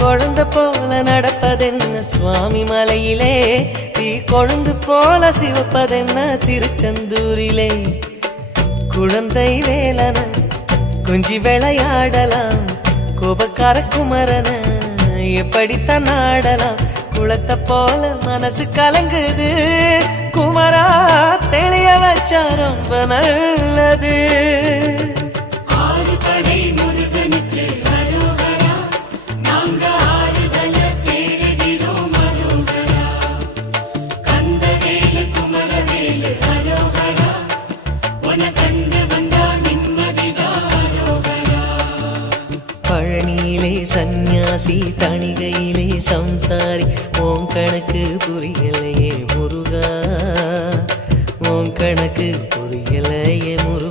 குழந்தை போல நடப்பதென்ன சுவாமி மலையிலே, தீ கொழுந்து போல சிவப்பதென்ன திருச்செந்தூரிலே. குழந்தை வேலன கொஞ்சி விளையாடலாம், கோபக்கார குமரன எப்படித்தான் ஆடலாம். குளத்தை போல மனசு கலங்குது, குமரா தெளிய வச்சா ரொம்ப நல்லது. பழனியிலே சந்நியாசி, தணிகையிலே சம்சாரி, ஓம் கணக்கு புரியலையே முருகா, ஓம் கணக்கு புரியலையே முருகா.